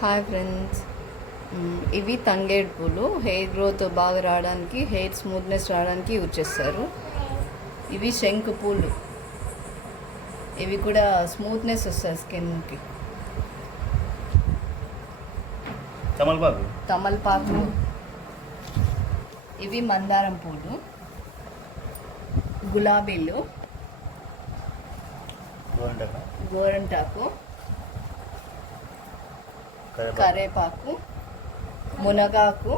Hi friends. ఇవి తంగేడు పూలు. Hair growth బాగా రావడానికి హెయిర్ స్మూత్నెస్ రావడానికి యూజ్ చేస్తారు. ఇవి శంకు పూలు. ఇవి కూడా స్మూత్నెస్ వస్తుంది స్కిన్కి. తమలపాకు? తమలపాకు. ఇవి మందారం పూలు. గులాబీలు. గోరింటాక. కరేపాకు. మునగాకు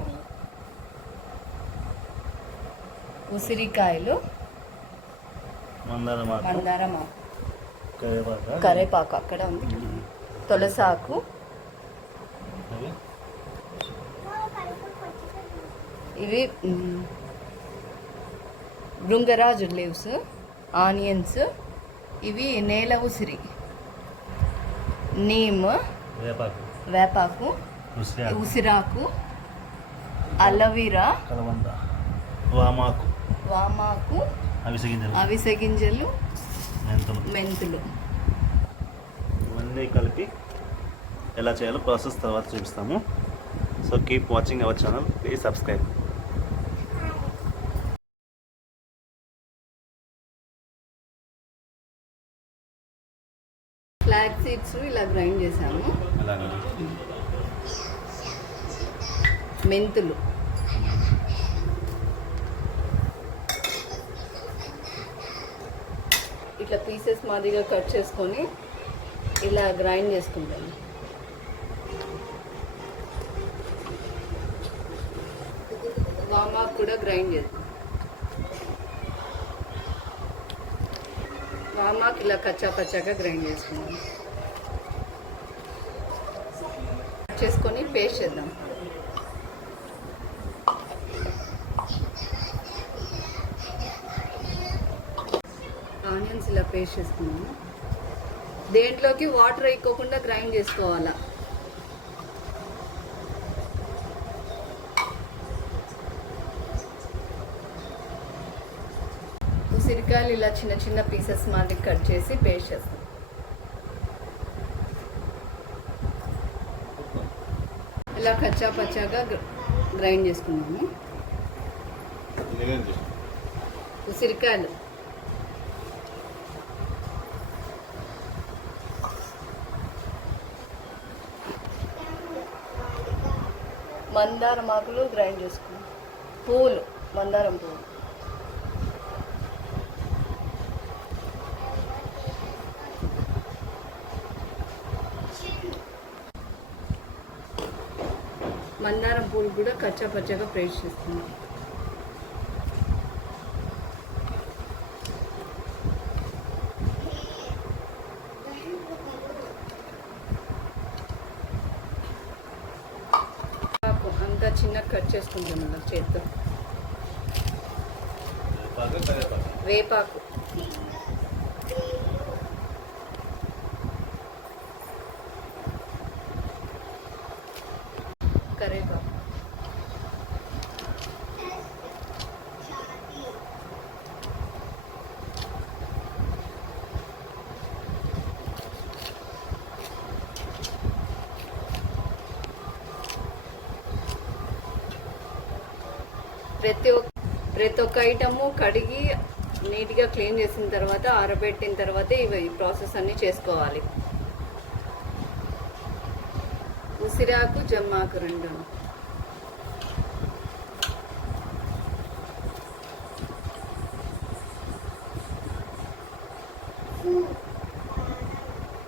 ఉసిరికాయలు మందారం ఆకు మందారం ఆకు కరివేపాకు కరేపాకు అక్కడ ఉంది. తులసాకు. ఇవి భృంగరాజు లీవ్స్ ఆనియన్స్ ఇవి నేల ఉసిరి నీమ్ వేపాకు వేపాకు ఉసిరాకు అలవీరా వామాకు వామాకు అవిసె గింజలు అవిసె గింజలు మెంతులు. మెంతులు. ఇవన్నీ కలిపి ఎలా చేయాలో ప్రాసెస్ తర్వాత చూపిస్తాము. So keep watching our channel. Please subscribe. Flax seeds ఇలా గ్రైండ్ చేసాము మెంతులు. ఇట్లా పీసెస్ మాదిరిగా కట్ చేసుకొని ఇలా గ్రైండ్ చేసుకుంటాను వామాకు కూడా గ్రైండ్ చేస్తాం వామాకి ఇలా కచ్చా పచ్చాగా గ్రైండ్ చేసుకుందాం. చేసుకొని పేస్ట్ చేద్దాం. ఆనియన్స్ ఇలా పేస్ట్ చేసుకున్నాము దేంట్లోకి వాటర్ వేయకోకుండా గ్రైండ్ చేసుకోవాలా? ఉసిరికాయలు ఇలా చిన్న చిన్న పీసెస్ మాదిరి కట్ చేసి పేస్ట్ చేస్తాం. ఇలా కచ్చా పచ్చాగా గ్రైండ్ చేసుకున్నాము ఉసిరికాయలు మందారం ఆకులు గ్రైండ్ చేసుకున్నాం పూలు మందారం పువ్వులు మందారం పూలు కూడా కచ్చా పచ్చగా పేస్ట్ చేస్తున్నాం ఆకు అంతా చిన్న కట్ చేసుకుంటాం అలా చేత్తో. వేపాకు. करेगा। ప్రతి ఒక్క ప్రతి ఒక్క ఐటము కడిగి నీట్గా క్లీన్ చేసిన తర్వాత ఆరబెట్టిన తర్వాత ఇవి ఈ ప్రాసెస్ అన్ని చేసుకోవాలి. ఉసిరాకు జమ్మాకు రెండు.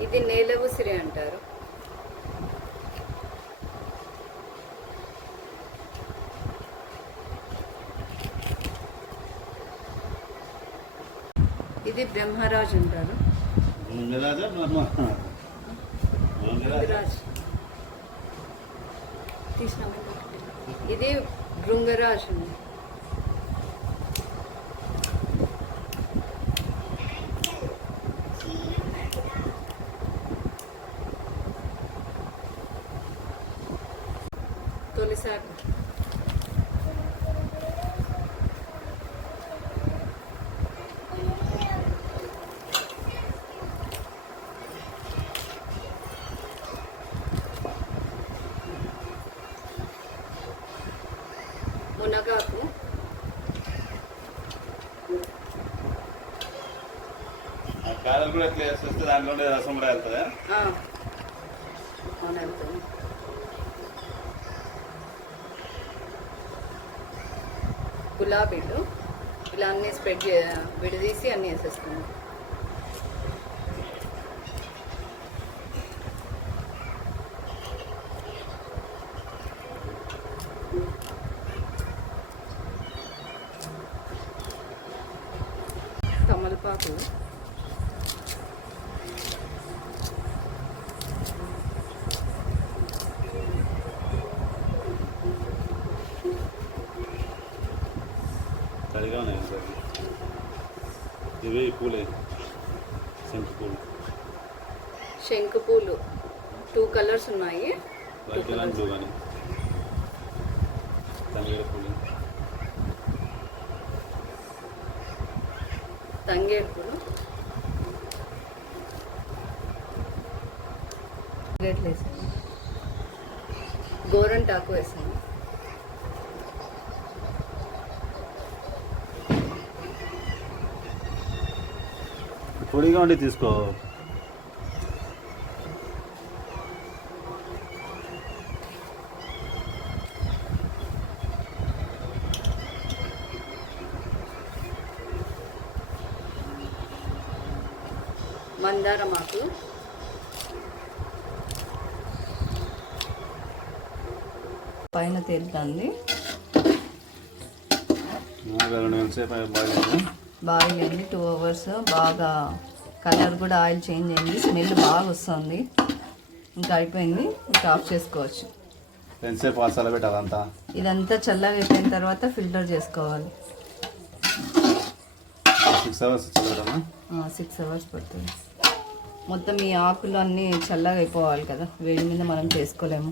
ఇది నేల ఉసిరి అంటారు. ఇది బ్రహ్మరాజు అంటారు. ముంగిరాజా బ్రహ్మ ఇది భృంగరాజ్ తొలిసారి. మునగాకు. కూడా ఎట్లా వేసేస్తే దాంట్లో ఉండే రసం కూడా వెళ్తుందా ఆ, అవును వెళ్తుంది గులాబీలు. ఇలా అన్నీ స్ప్రెడ్ విడదీసి అన్నీ వేసేస్తున్నాం తమలపాకు తడిగా ఉన్నాయి సార్ ఇవి పూలే. శంకు పూలు. శంకు పూలు. టూ కలర్స్ ఉన్నాయి. వైట్ కానీ బ్లూ కానీ. పూలు. తంగేడు పూలు రేట్లు వేసాను గోరంటాకు వేసాను పొడిగా ఉండి తీసుకో. మందారం ఆకు పైన తేలుతుంది. బాగా బాయిల్ అయింది టూ అవర్స్ బాగా కలర్ కూడా ఆయిల్ చేంజ్ అయింది. స్మెల్ బాగా వస్తుంది. ఇంకా అయిపోయింది. ఇంకా ఆఫ్ చేసుకోవచ్చు. ఎంతసేపు ఇదంతా చల్లగా అయిపోయిన తర్వాత ఫిల్టర్ చేసుకోవాలి. సిక్స్ అవర్స్ చదవడమా సిక్స్ అవర్స్ పడుతుంది. మొత్తం ఈ ఆకులు అన్నీ చల్లగా అయిపోవాలి కదా వేడి మీద మనం చేసుకోలేము.